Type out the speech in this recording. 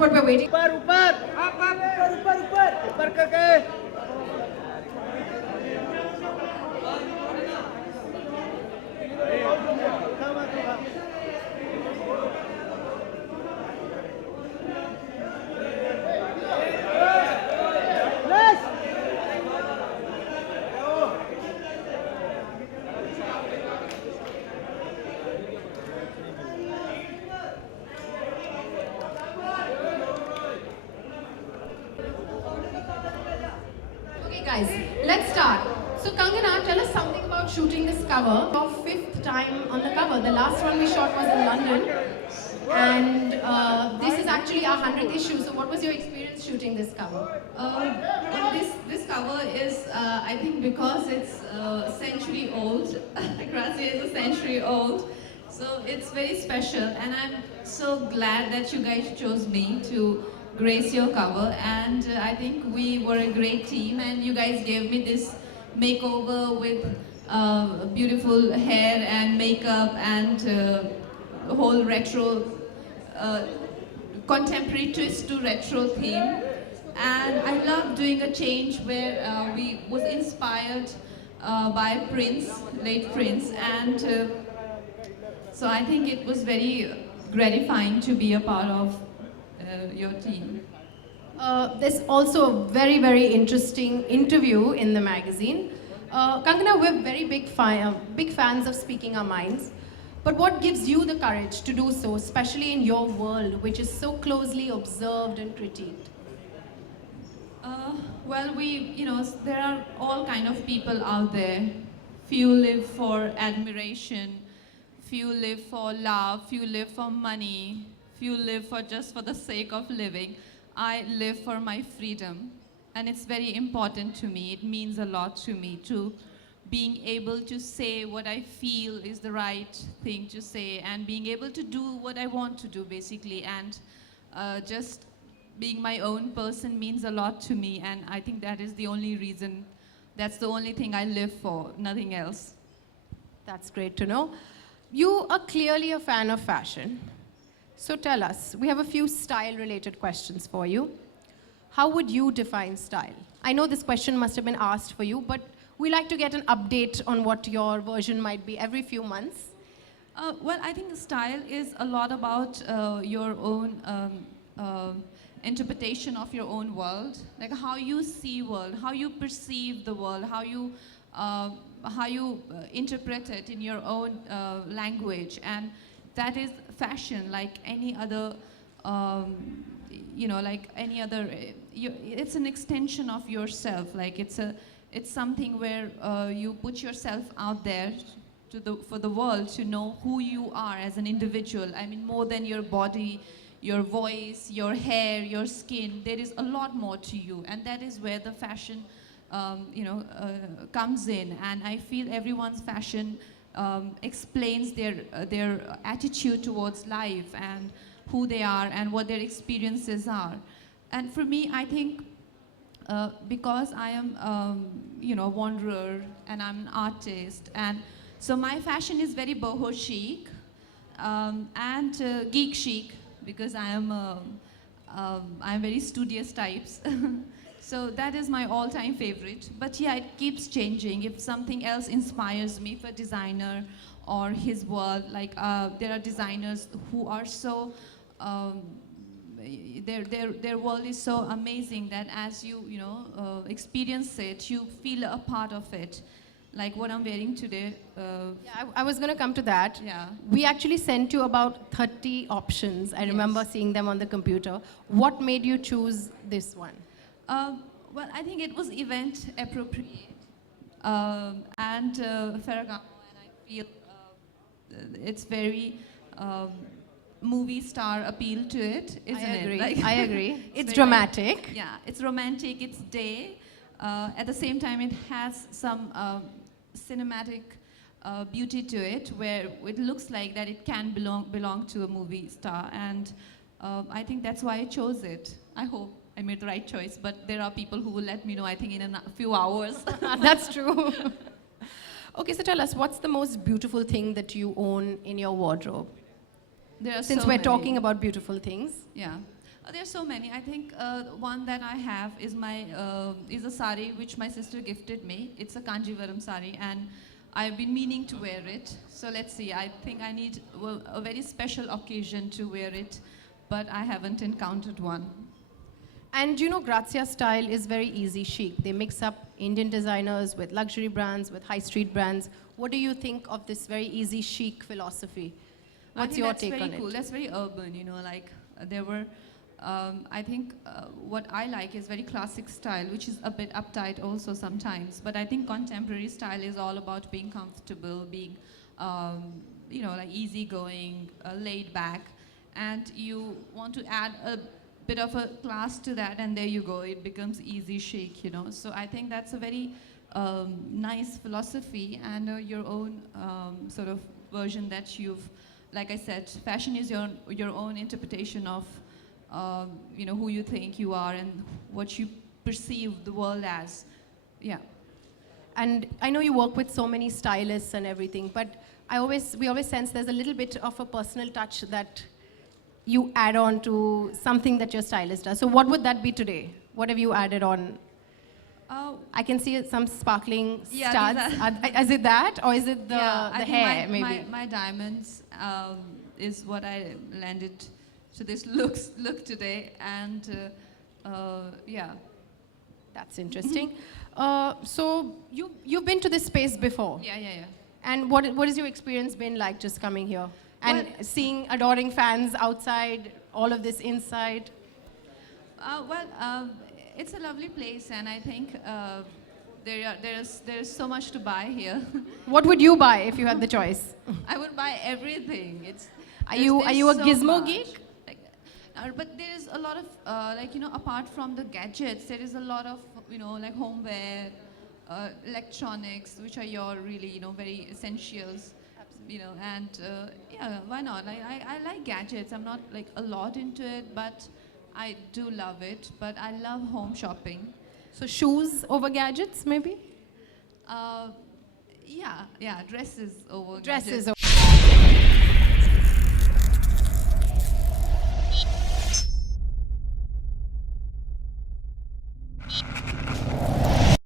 what we're waiting. ऊपर ऊपर ऊपर ऊपर ऊपर ऊपर करके Okay, guys, let's start. So, Kangana, tell us something about shooting this cover. Your fifth time on the cover. The last one we shot was in London, and this is actually our 100th issue. So, what was your experience shooting this cover? Well, this cover is, I think, because it's a century old. Gracia is a century old, so it's very special. And I'm so glad that you guys chose me to grace your cover. And I think we were a great team, and you guys gave me this makeover with beautiful hair and makeup and whole retro, contemporary twist to retro theme. And I love doing a change where we was inspired by Prince, late Prince, and so I think it was very gratifying to be a part of your team. There's also a very, very interesting interview in the magazine. Kangana, we're very big fans of speaking our minds. But what gives you the courage to do so, especially in your world, which is so closely observed and critiqued? Well, there are all kind of people out there. Few live for admiration, few live for love, few live for money, few live for just for the sake of living. I live for my freedom, and it's very important to me. It means a lot to me to being able to say what I feel is the right thing to say, and being able to do what I want to do, basically, and just being my own person means a lot to me, and I think that is the only reason, that's the only thing I live for, nothing else. That's great to know. You are clearly a fan of fashion. So tell us, we have a few style-related questions for you. How would you define style? I know this question must have been asked for you, but we like to get an update on what your version might be every few months. Well, I think style is a lot about your own interpretation of your own world, like how you see world, how you perceive the world, how you interpret it in your own language, and that is fashion, like any other, like any other. It's an extension of yourself. Like it's something where you put yourself out there for the world to know who you are as an individual. I mean, more than your body, your voice, your hair, your skin. There is a lot more to you, and that is where the fashion, comes in. And I feel everyone's fashion explains their attitude towards life and who they are and what their experiences are. And for me, I think because I am, a wanderer and I'm an artist, and so my fashion is very boho chic and geek chic, because I am I'm very studious types. So that is my all-time favorite. But yeah, it keeps changing. If something else inspires me for designer or his world, like there are designers who are so, their world is so amazing that as you experience it, you feel a part of it. Like what I'm wearing today. Yeah, I was going to come to that. Yeah. We actually sent you about 30 options. I remember seeing them on the computer. What made you choose this one? Well, I think it was event appropriate and Ferragamo, and I feel it's very movie star appeal to it, isn't it? Like, I agree. It's dramatic. Yeah, it's romantic, it's day. At the same time, it has some cinematic beauty to it, where it looks like that it can belong to a movie star, and I think that's why I chose it. I hope I made the right choice, but there are people who will let me know, I think, in a few hours. That's true. Okay, so tell us, what's the most beautiful thing that you own in your wardrobe? There are Since so we're many. talking about beautiful things. Yeah. There's so many. I think one that I have is is a sari which my sister gifted me. It's a Kanjivaram sari, and I've been meaning to wear it. So let's see. I think I need a very special occasion to wear it, but I haven't encountered one. And you know, Grazia style is very easy chic. They mix up Indian designers with luxury brands, with high street brands. What do you think of this very easy chic philosophy? What's your take on That's very cool. it? That's very urban, like there were, I think what I like is very classic style, which is a bit uptight also sometimes. But I think contemporary style is all about being comfortable, being, like easygoing, laid back. And you want to add a bit of a class to that, and there you go, it becomes easy chic, So I think that's a very nice philosophy, and your own sort of version that you've, like I said, fashion is your own interpretation of, who you think you are and what you perceive the world as. Yeah. And I know you work with so many stylists and everything, but we always sense there's a little bit of a personal touch that you add on to something that your stylist does. So what would that be today? What have you added on? I can see some sparkling studs. Is it that, or is it the hair, maybe? My diamonds is what I landed to this look today, and yeah. That's interesting. So you've been to this space before. Yeah. And what has your experience been like just coming here? And seeing adoring fans outside, all of this inside? It's a lovely place, and I think there's so much to buy here. What would you buy if you had the choice? I would buy everything. Are you a gizmo geek? But there is a lot of apart from the gadgets, there is a lot of like homeware, electronics, which are your really very essentials. And yeah, why not? I like gadgets. I'm not like a lot into it, but I do love it. But I love home shopping. So shoes over gadgets, maybe? Yeah, dresses over Dresses gadgets.